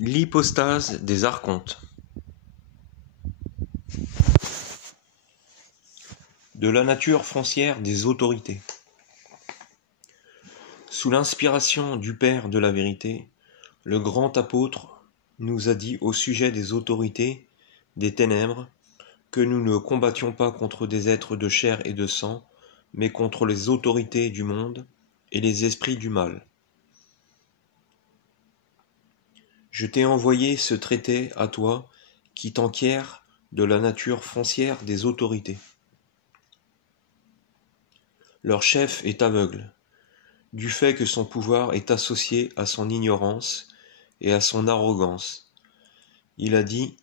L'hypostase des archontes. De la nature foncière des autorités. Sous l'inspiration du Père de la vérité, le grand apôtre nous a dit au sujet des autorités des ténèbres que nous ne combattions pas contre des êtres de chair et de sang, mais contre les autorités du monde et les esprits du mal. Je t'ai envoyé ce traité à toi qui t'enquiert de la nature foncière des autorités. Leur chef est aveugle, du fait que son pouvoir est associé à son ignorance et à son arrogance. Il a dit,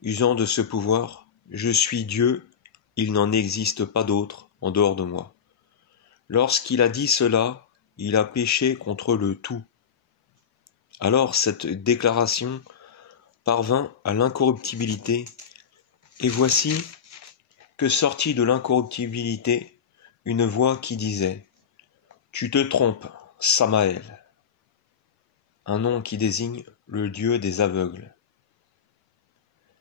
usant de ce pouvoir, « Je suis Dieu, il n'en existe pas d'autre en dehors de moi. » Lorsqu'il a dit cela, il a péché contre le tout. Alors cette déclaration parvint à l'incorruptibilité, et voici que sortit de l'incorruptibilité une voix qui disait « Tu te trompes, Samaël », un nom qui désigne le Dieu des aveugles.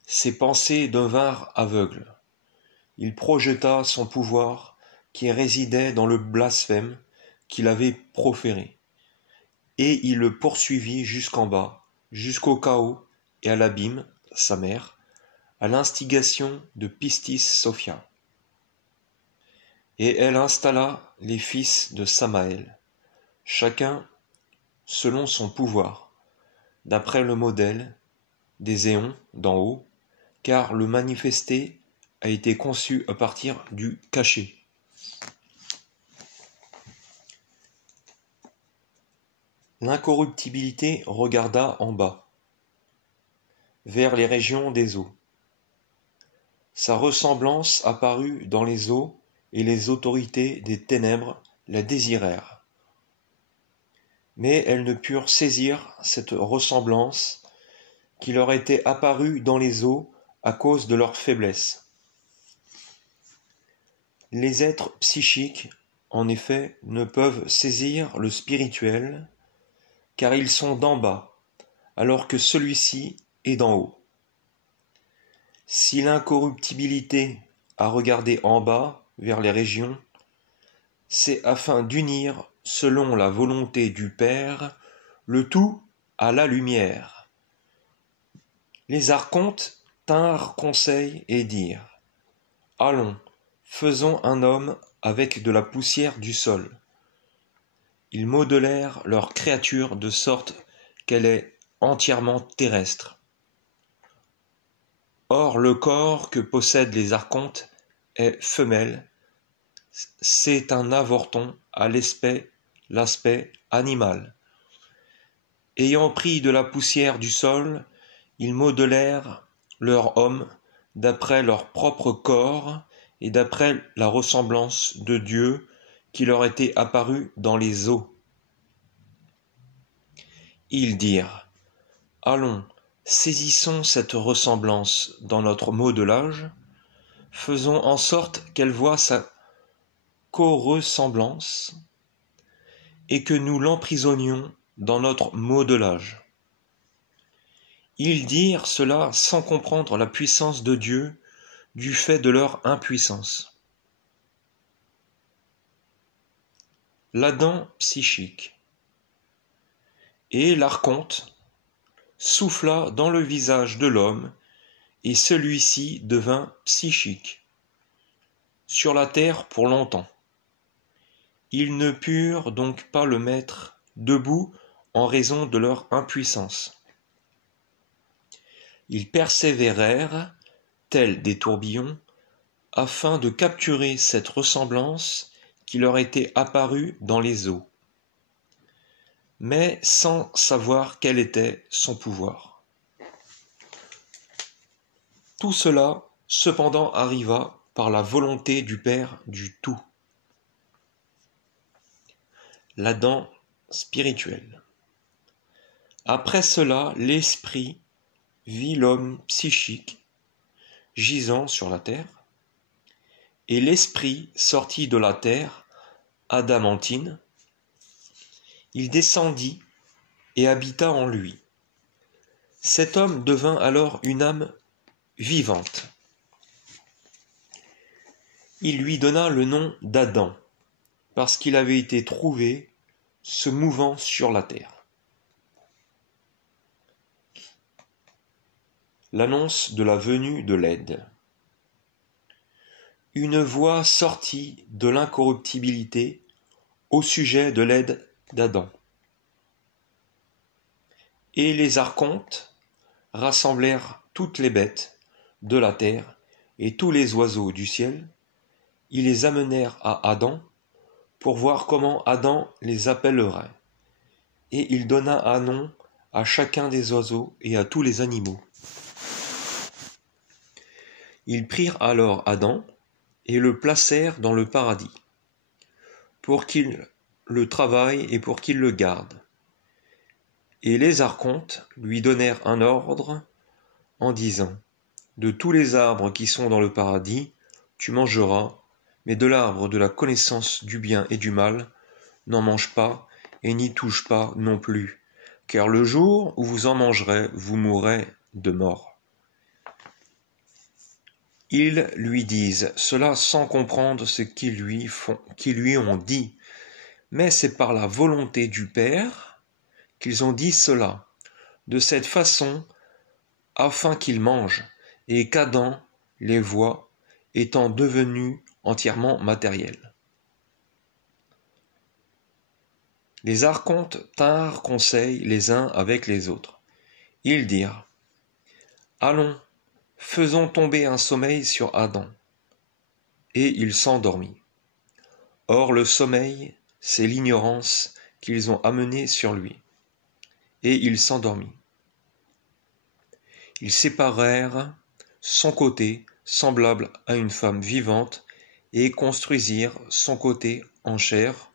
Ses pensées devinrent aveugles. Il projeta son pouvoir qui résidait dans le blasphème qu'il avait proféré, et il le poursuivit jusqu'en bas, jusqu'au chaos et à l'abîme, sa mère, à l'instigation de Pistis Sophia. Et elle installa les fils de Samaël, chacun selon son pouvoir, d'après le modèle des éons d'en haut, car le manifesté a été conçu à partir du caché. L'incorruptibilité regarda en bas, vers les régions des eaux. Sa ressemblance apparut dans les eaux et les autorités des ténèbres la désirèrent. Mais elles ne purent saisir cette ressemblance qui leur était apparue dans les eaux à cause de leur faiblesse. Les êtres psychiques, en effet, ne peuvent saisir le spirituel, car ils sont d'en bas, alors que celui-ci est d'en haut. Si l'incorruptibilité a regardé en bas vers les régions, c'est afin d'unir, selon la volonté du Père, le tout à la lumière. Les archontes tinrent conseil et dirent « Allons, faisons un homme avec de la poussière du sol. » Ils modelèrent leur créature de sorte qu'elle est entièrement terrestre. Or le corps que possèdent les archontes est femelle, c'est un avorton à l'aspect animal. Ayant pris de la poussière du sol, ils modelèrent leur homme d'après leur propre corps et d'après la ressemblance de Dieu qui leur était apparue dans les eaux. Ils dirent « Allons, saisissons cette ressemblance dans notre modelage, faisons en sorte qu'elle voie sa co-ressemblance et que nous l'emprisonnions dans notre modelage. » Ils dirent cela sans comprendre la puissance de Dieu du fait de leur impuissance. L'Adam psychique. Et l'archonte souffla dans le visage de l'homme, et celui-ci devint psychique, sur la terre pour longtemps. Ils ne purent donc pas le mettre debout en raison de leur impuissance. Ils persévérèrent, tels des tourbillons, afin de capturer cette ressemblance qui leur était apparue dans les eaux, mais sans savoir quel était son pouvoir. Tout cela, cependant, arriva par la volonté du Père du tout. L'Adam spirituel. Après cela, l'esprit vit l'homme psychique gisant sur la terre, et l'esprit sortit de la terre adamantine. Il descendit et habita en lui. Cet homme devint alors une âme vivante. Il lui donna le nom d'Adam, parce qu'il avait été trouvé se mouvant sur la terre. L'annonce de la venue de l'aide. Une voix sortit de l'incorruptibilité au sujet de l'aide d'Adam. Et les archontes rassemblèrent toutes les bêtes de la terre et tous les oiseaux du ciel. Ils les amenèrent à Adam pour voir comment Adam les appellerait. Et il donna un nom à chacun des oiseaux et à tous les animaux. Ils prirent alors Adam et le placèrent dans le paradis, pour qu'il le travaille et pour qu'il le garde. Et les archontes lui donnèrent un ordre en disant : de tous les arbres qui sont dans le paradis, tu mangeras, mais de l'arbre de la connaissance du bien et du mal, n'en mange pas et n'y touche pas non plus, car le jour où vous en mangerez, vous mourrez de mort. Ils lui disent cela sans comprendre ce qu'ils lui ont dit, mais c'est par la volonté du Père qu'ils ont dit cela, de cette façon, afin qu'il mange, et qu'Adam les voie, étant devenu entièrement matériel. Les archontes tinrent conseil les uns avec les autres. Ils dirent : allons, faisons tomber un sommeil sur Adam. Et il s'endormit. Or le sommeil, c'est l'ignorance qu'ils ont amenée sur lui. Et il s'endormit. Ils séparèrent son côté, semblable à une femme vivante, et construisirent son côté en chair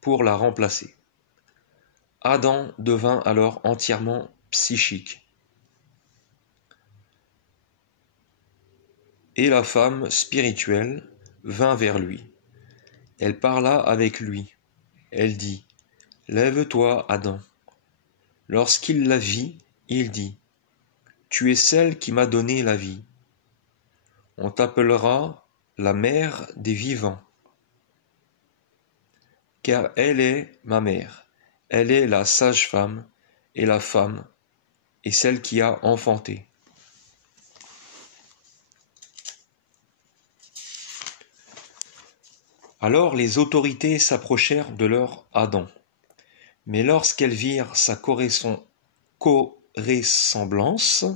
pour la remplacer. Adam devint alors entièrement psychique. Et la femme spirituelle vint vers lui. Elle parla avec lui. Elle dit : lève-toi, Adam. Lorsqu'il la vit, il dit : tu es celle qui m'a donné la vie. On t'appellera la mère des vivants, car elle est ma mère. Elle est la sage-femme et la femme et celle qui a enfanté. Alors les autorités s'approchèrent de leur Adam. Mais lorsqu'elles virent sa corressemblance,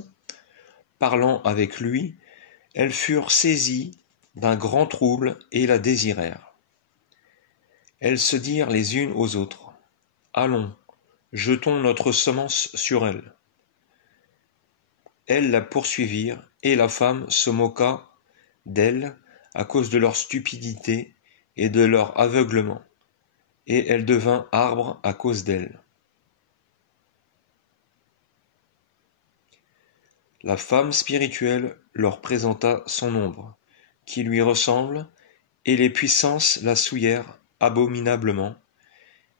parlant avec lui, elles furent saisies d'un grand trouble et la désirèrent. Elles se dirent les unes aux autres : allons, jetons notre semence sur elle. Elles la poursuivirent, et la femme se moqua d'elles à cause de leur stupidité et de leur aveuglement, et elle devint arbre à cause d'elle. La femme spirituelle leur présenta son ombre, qui lui ressemble, et les puissances la souillèrent abominablement,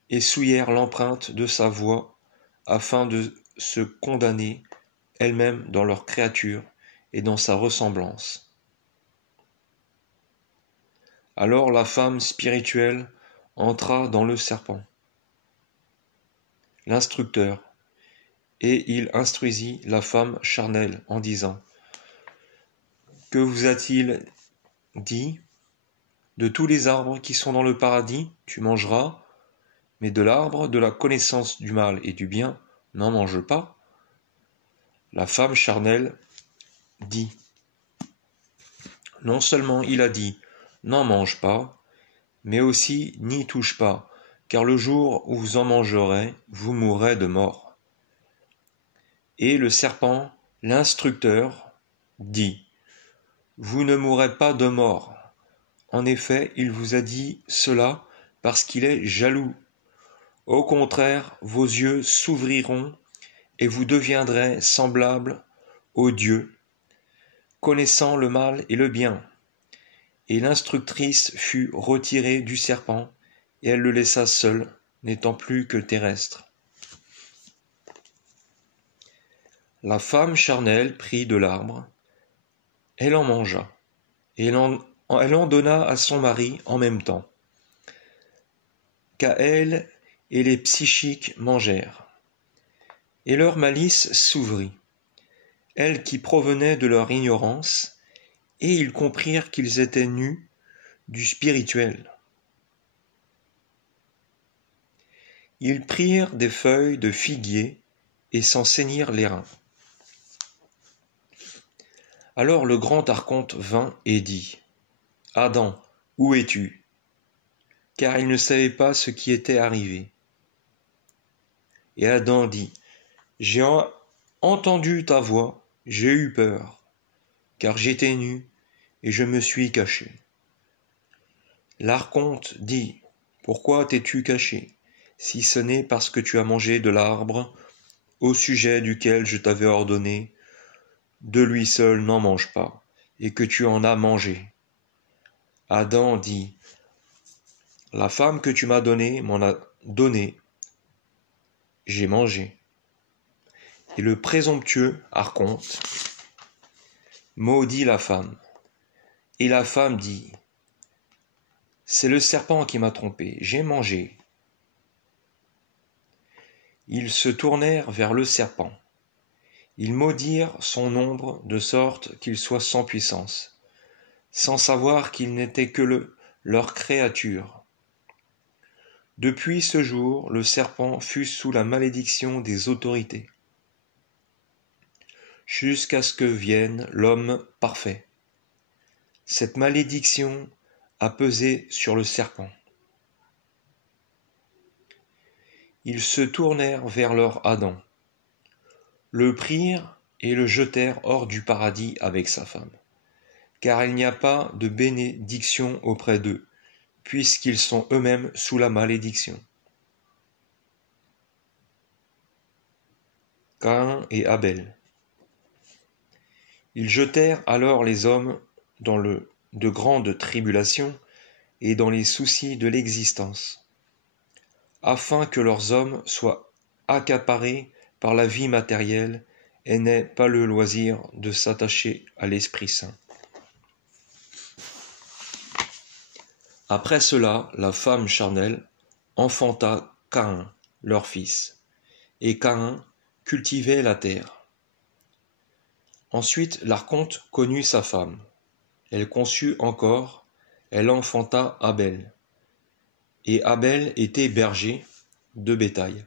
et souillèrent l'empreinte de sa voix, afin de se condamner elles-mêmes dans leur créature et dans sa ressemblance. Alors la femme spirituelle entra dans le serpent, l'instructeur, et il instruisit la femme charnelle en disant : que vous a-t-il dit ? De tous les arbres qui sont dans le paradis, tu mangeras, mais de l'arbre de la connaissance du mal et du bien, n'en mange pas. La femme charnelle dit : non seulement il a dit : n'en mange pas, mais aussi n'y touche pas, car le jour où vous en mangerez, vous mourrez de mort. Et le serpent, l'instructeur, dit : vous ne mourrez pas de mort. En effet, il vous a dit cela parce qu'il est jaloux. Au contraire, vos yeux s'ouvriront et vous deviendrez semblables aux dieux, connaissant le mal et le bien. Et l'instructrice fut retirée du serpent, et elle le laissa seul, n'étant plus que terrestre. La femme charnelle prit de l'arbre, elle en mangea, et elle en donna à son mari en même temps, qu'à elle et les psychiques mangèrent. Et leur malice s'ouvrit, elle qui provenait de leur ignorance, et ils comprirent qu'ils étaient nus du spirituel. Ils prirent des feuilles de figuier et s'en ceignirent les reins. Alors le grand archonte vint et dit : Adam, où es-tu ? Car il ne savait pas ce qui était arrivé. Et Adam dit : J'ai entendu ta voix, j'ai eu peur, car j'étais nu et je me suis caché. L'archonte dit : Pourquoi t'es-tu caché, si ce n'est parce que tu as mangé de l'arbre au sujet duquel je t'avais ordonné, de lui seul n'en mange pas, et que tu en as mangé. Adam dit : La femme que tu m'as donnée m'en a donné, j'ai mangé. Et le présomptueux archonte maudit la femme. Et la femme dit : C'est le serpent qui m'a trompé, j'ai mangé. Ils se tournèrent vers le serpent. Ils maudirent son ombre de sorte qu'il soit sans puissance, sans savoir qu'il n'était que leur créature. Depuis ce jour, le serpent fut sous la malédiction des autorités, jusqu'à ce que vienne l'homme parfait. Cette malédiction a pesé sur le serpent. Ils se tournèrent vers leur Adam, le prirent et le jetèrent hors du paradis avec sa femme, car il n'y a pas de bénédiction auprès d'eux, puisqu'ils sont eux-mêmes sous la malédiction. Caïn et Abel. Ils jetèrent alors les hommes dans de grandes tribulations et dans les soucis de l'existence, afin que leurs hommes soient accaparés par la vie matérielle et n'aient pas le loisir de s'attacher à l'Esprit Saint. Après cela, la femme charnelle enfanta Caïn, leur fils, et Caïn cultivait la terre. Ensuite, l'archonte connut sa femme. Elle conçut encore, elle enfanta Abel. Et Abel était berger de bétail.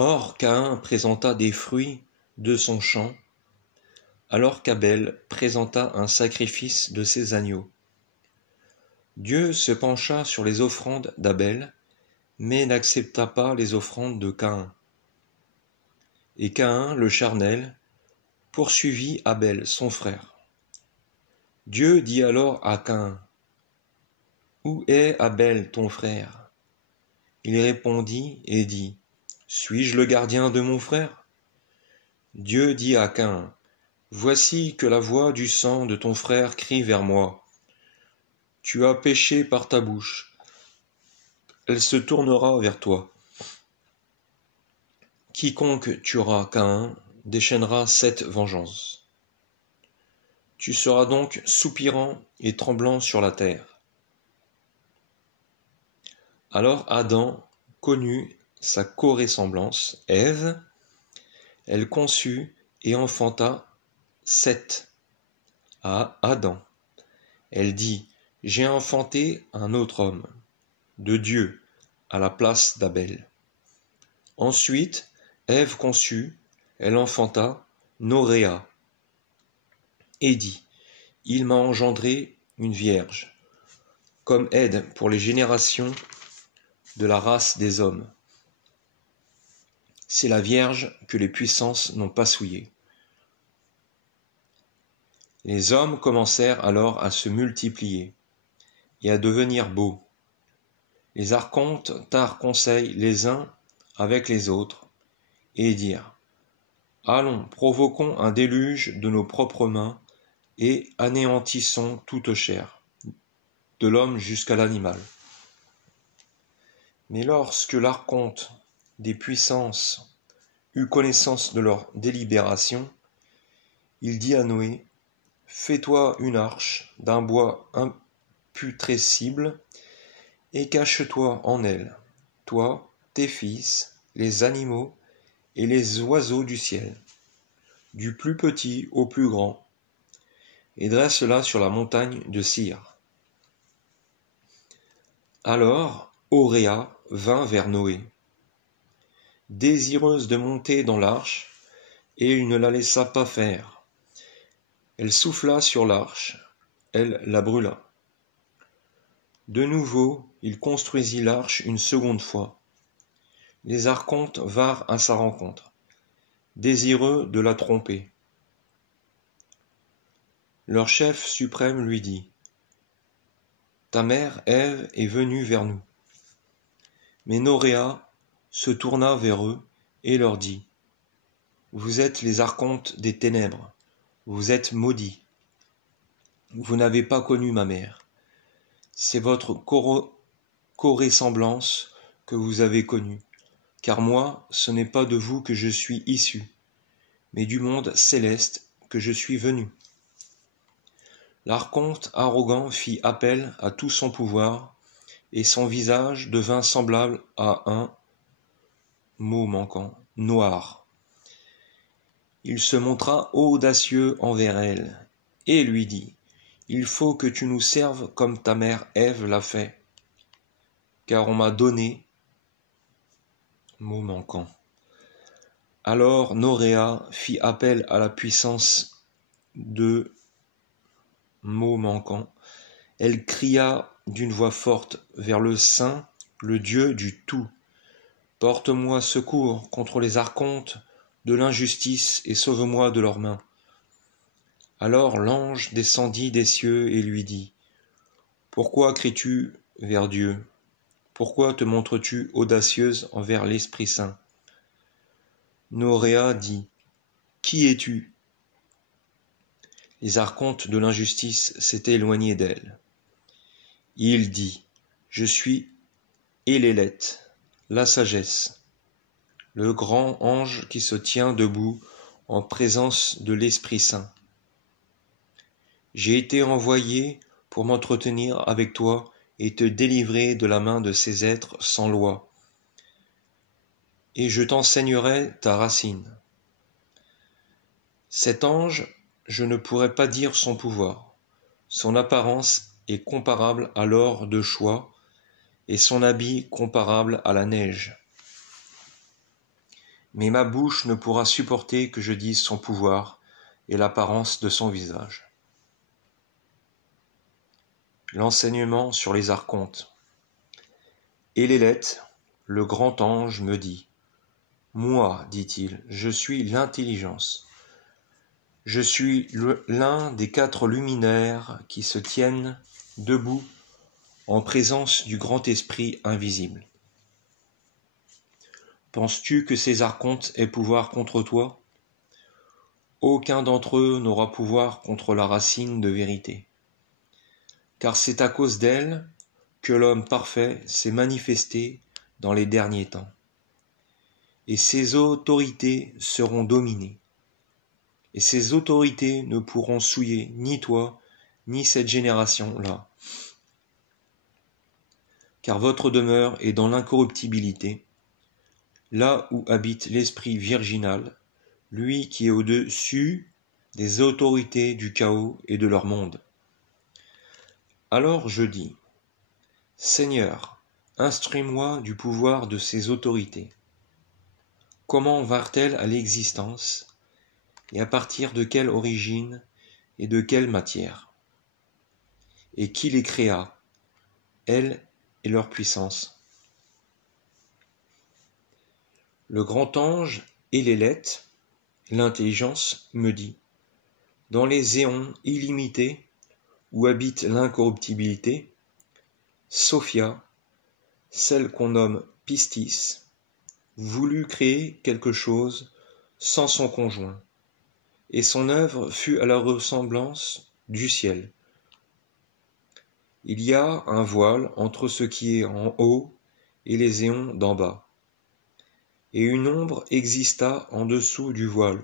Or Caïn présenta des fruits de son champ, alors qu'Abel présenta un sacrifice de ses agneaux. Dieu se pencha sur les offrandes d'Abel, mais n'accepta pas les offrandes de Caïn. Et Caïn, le charnel, poursuivit Abel, son frère. Dieu dit alors à Caïn : Où est Abel, ton frère ? Il répondit et dit : Suis-je le gardien de mon frère ? Dieu dit à Caïn : Voici que la voix du sang de ton frère crie vers moi. Tu as péché par ta bouche. Elle se tournera vers toi. Quiconque tuera Caïn déchaînera cette vengeance. Tu seras donc soupirant et tremblant sur la terre. Alors Adam connut sa co-ressemblance, Ève. Elle conçut et enfanta Seth à Adam. Elle dit : J'ai enfanté un autre homme, de Dieu, à la place d'Abel. Ensuite, Ève conçut, elle enfanta Noréa, et dit : Il m'a engendré une vierge, comme aide pour les générations de la race des hommes. C'est la Vierge que les puissances n'ont pas souillée. Les hommes commencèrent alors à se multiplier et à devenir beaux. Les archontes tinrent conseil les uns avec les autres et dirent : Allons, provoquons un déluge de nos propres mains et anéantissons toute chair, de l'homme jusqu'à l'animal. Mais lorsque l'archonte des puissances eut connaissance de leur délibération, il dit à Noé, « Fais-toi une arche d'un bois imputrescible, et cache-toi en elle, toi, tes fils, les animaux et les oiseaux du ciel, du plus petit au plus grand, et dresse-la sur la montagne de Syr. » Alors Oréa vint vers Noé, désireuse de monter dans l'arche, et il ne la laissa pas faire. Elle souffla sur l'arche, elle la brûla. De nouveau, il construisit l'arche une seconde fois. Les archontes vinrent à sa rencontre, désireux de la tromper. Leur chef suprême lui dit, « Ta mère Ève est venue vers nous. » Mais Noréa se tourna vers eux et leur dit, « Vous êtes les archontes des ténèbres, vous êtes maudits. Vous n'avez pas connu ma mère. C'est votre corressemblance que vous avez connue, car moi, ce n'est pas de vous que je suis issu, mais du monde céleste que je suis venu. » L'archonte arrogant fit appel à tout son pouvoir, et son visage devint semblable à un mot manquant, noir. Il se montra audacieux envers elle, et lui dit, « Il faut que tu nous serves comme ta mère Ève l'a fait, car on m'a donné, mot manquant. » Alors Noréa fit appel à la puissance de mot manquant. Elle cria d'une voix forte vers le Saint, le Dieu du tout. « Porte-moi secours contre les archontes de l'injustice et sauve-moi de leurs mains. » Alors l'ange descendit des cieux et lui dit, « Pourquoi cries-tu vers Dieu? Pourquoi te montres-tu audacieuse envers l'Esprit Saint ?» Noréa dit, « Qui es-tu? » Les archontes de l'injustice s'étaient éloignés d'elle. Il dit, « Je suis Éléleth, la sagesse, le grand ange qui se tient debout en présence de l'Esprit Saint. J'ai été envoyé pour m'entretenir avec toi et te délivrer de la main de ces êtres sans loi. Et je t'enseignerai ta racine. » Cet ange, je ne pourrais pas dire son pouvoir. Son apparence est comparable à l'or de choix, et son habit comparable à la neige. Mais ma bouche ne pourra supporter que je dise son pouvoir et l'apparence de son visage. L'enseignement sur les archontes. Éléleth, le grand ange, me dit, « Moi, dit-il, je suis l'intelligence. Je suis l'un des 4 luminaires qui se tiennent debout en présence du grand esprit invisible. Penses-tu que ces archontes aient pouvoir contre toi? Aucun d'entre eux n'aura pouvoir contre la racine de vérité. Car c'est à cause d'elle que l'homme parfait s'est manifesté dans les derniers temps. Et ses autorités seront dominées. Et ces autorités ne pourront souiller ni toi, ni cette génération-là. Car votre demeure est dans l'incorruptibilité, là où habite l'esprit virginal, lui qui est au-dessus des autorités du chaos et de leur monde. Alors je dis, Seigneur, instruis-moi du pouvoir de ces autorités. Comment vinrent-elles à l'existence, et à partir de quelle origine et de quelle matière? Et qui les créa, elles et leur puissance? Le grand ange Éléleth, l'intelligence, me dit, dans les éons illimités où habite l'incorruptibilité, Sophia, celle qu'on nomme Pistis, voulut créer quelque chose sans son conjoint, et son œuvre fut à la ressemblance du ciel. Il y a un voile entre ce qui est en haut et les éons d'en bas. et une ombre exista en dessous du voile,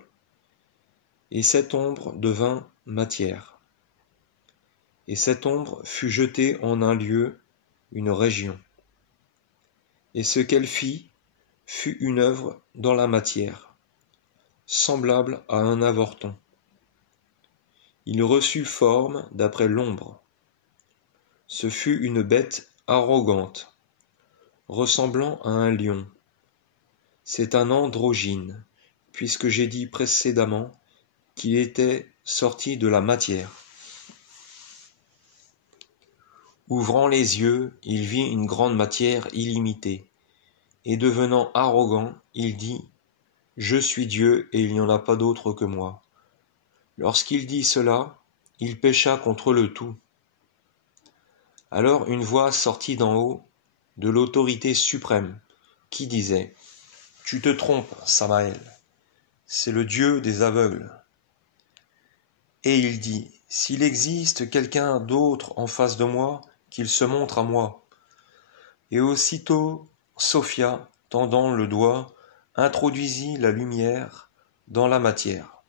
et cette ombre devint matière. Et cette ombre fut jetée en un lieu, une région. Et ce qu'elle fit fut une œuvre dans la matière, semblable à un avorton. Il reçut forme d'après l'ombre. Ce fut une bête arrogante, ressemblant à un lion. C'est un androgyne, puisque j'ai dit précédemment qu'il était sorti de la matière. Ouvrant les yeux, il vit une grande matière illimitée, et devenant arrogant, il dit « Je suis Dieu et il n'y en a pas d'autre que moi ». Lorsqu'il dit cela, il pécha contre le tout. Alors une voix sortit d'en haut, de l'autorité suprême, qui disait « Tu te trompes, Samaël, c'est le Dieu des aveugles. » Et il dit « S'il existe quelqu'un d'autre en face de moi, qu'il se montre à moi. » Et aussitôt Sophia, tendant le doigt, introduisit la lumière dans la matière.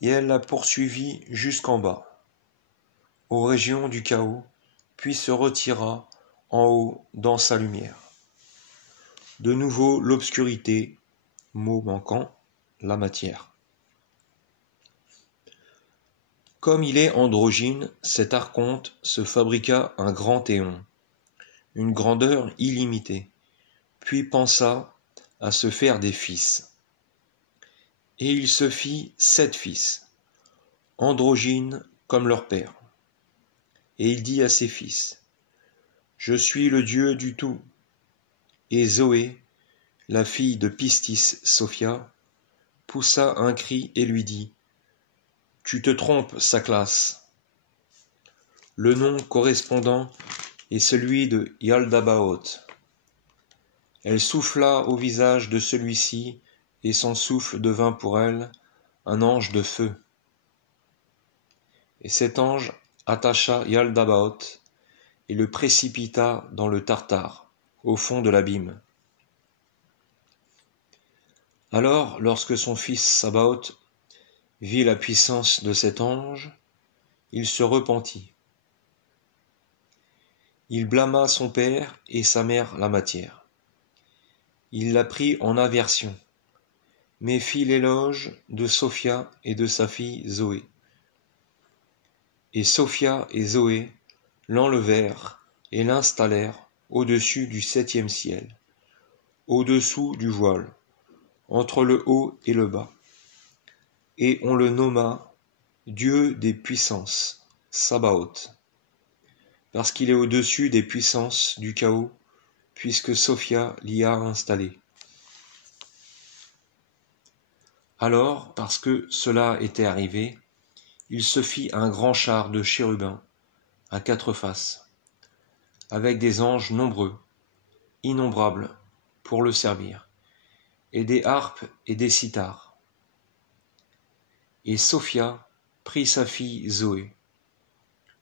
Et elle la poursuivit jusqu'en bas, aux régions du chaos, puis se retira en haut dans sa lumière. De nouveau l'obscurité, mot manquant, la matière. Comme il est androgyne, cet archonte se fabriqua un grand éon, une grandeur illimitée, puis pensa à se faire des fils. Et il se fit 7 fils, androgynes comme leur père. Et il dit à ses fils, « Je suis le Dieu du tout. » Et Zoé, la fille de Pistis Sophia, poussa un cri et lui dit, « Tu te trompes, Saklas. » Le nom correspondant est celui de Yaldabaoth. Elle souffla au visage de celui-ci, et son souffle devint pour elle un ange de feu. Et cet ange attacha Yaldabaoth et le précipita dans le Tartare, au fond de l'abîme. Alors, lorsque son fils Sabaoth vit la puissance de cet ange, il se repentit. Il blâma son père et sa mère la matière. Il la prit en aversion, mais fit l'éloge de Sophia et de sa fille Zoé. Et Sophia et Zoé l'enlevèrent et l'installèrent au-dessus du 7e ciel, au-dessous du voile, entre le haut et le bas. Et on le nomma Dieu des puissances, Sabaoth, parce qu'il est au-dessus des puissances du chaos, puisque Sophia l'y a installé. Alors, parce que cela était arrivé, il se fit un grand char de chérubins, à 4 faces, avec des anges nombreux, innombrables, pour le servir, et des harpes et des cithars. Et Sophia prit sa fille Zoé,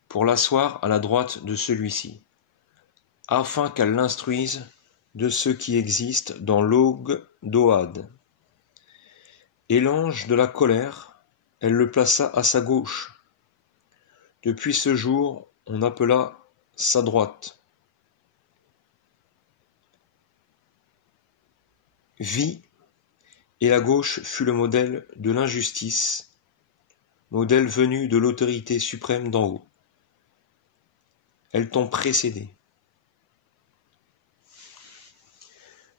pour l'asseoir à la droite de celui-ci, afin qu'elle l'instruise de ce qui existe dans l'Og-Doad. Et l'ange de la colère, elle le plaça à sa gauche. Depuis ce jour, on appela sa droite. Vie, et la gauche fut le modèle de l'injustice, modèle venu de l'autorité suprême d'en haut. Elles t'ont précédé.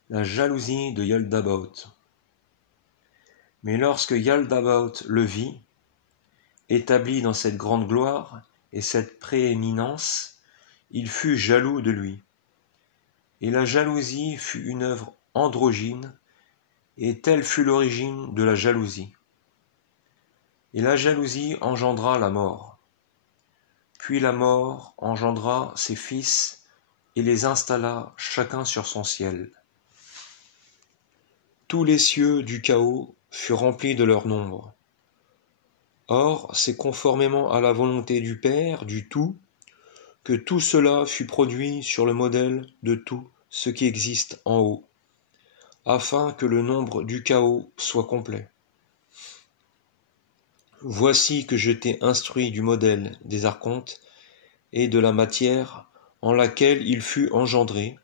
La jalousie de Yaldabaoth. Mais lorsque Yaldabaoth le vit, établi dans cette grande gloire et cette prééminence, il fut jaloux de lui. Et la jalousie fut une œuvre androgyne, et telle fut l'origine de la jalousie. Et la jalousie engendra la mort. Puis la mort engendra ses fils et les installa chacun sur son ciel. Tous les cieux du chaos furent remplis de leur nombre. Or, c'est conformément à la volonté du Père, du Tout, que tout cela fut produit sur le modèle de tout ce qui existe en haut, afin que le nombre du chaos soit complet. Voici que je t'ai instruit du modèle des archontes et de la matière en laquelle il fut engendré,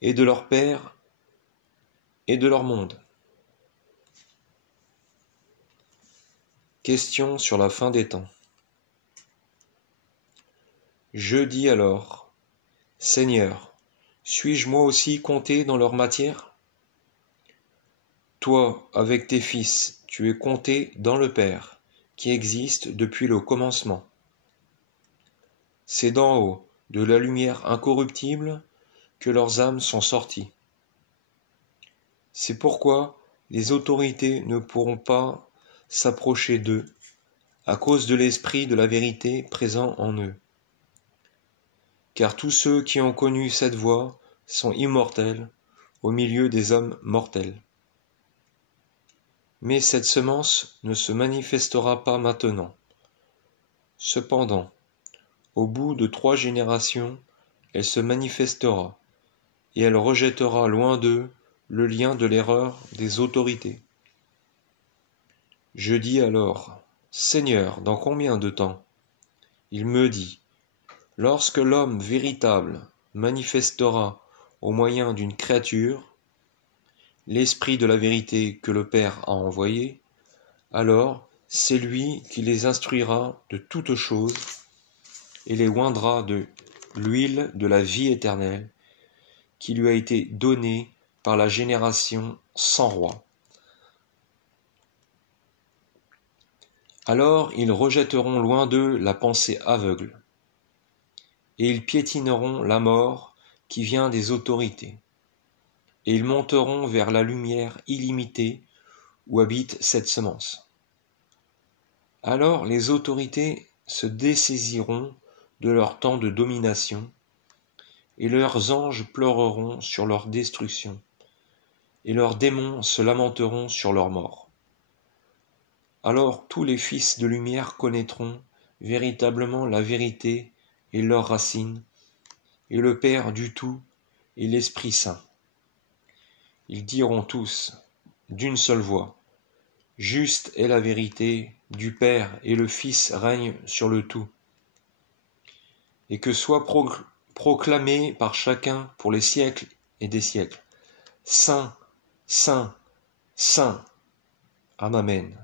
et de leur père et de leur monde. Question sur la fin des temps. Je dis alors, Seigneur, suis-je moi aussi compté dans leur matière? Toi, avec tes fils, tu es compté dans le Père, qui existe depuis le commencement. C'est d'en haut, de la lumière incorruptible, que leurs âmes sont sorties. C'est pourquoi les autorités ne pourront pas s'approcher d'eux, à cause de l'esprit de la vérité présent en eux. Car tous ceux qui ont connu cette voie sont immortels au milieu des hommes mortels. Mais cette semence ne se manifestera pas maintenant. Cependant, au bout de 3 générations, elle se manifestera, et elle rejettera loin d'eux le lien de l'erreur des autorités. Je dis alors, Seigneur, dans combien de temps? Il me dit, lorsque l'homme véritable manifestera au moyen d'une créature l'esprit de la vérité que le Père a envoyé, alors c'est lui qui les instruira de toutes choses et les oindra de l'huile de la vie éternelle qui lui a été donnée par la génération sans roi. Alors ils rejetteront loin d'eux la pensée aveugle, et ils piétineront la mort qui vient des autorités, et ils monteront vers la lumière illimitée où habite cette semence. Alors les autorités se dessaisiront de leur temps de domination, et leurs anges pleureront sur leur destruction, et leurs démons se lamenteront sur leur mort. Alors tous les fils de lumière connaîtront véritablement la vérité et leur racine, et le Père du tout et l'Esprit Saint. Ils diront tous, d'une seule voix, juste est la vérité du Père et le Fils règne sur le tout, et que soit proclamé par chacun pour les siècles et des siècles. Saint, Saint, Saint. Amen.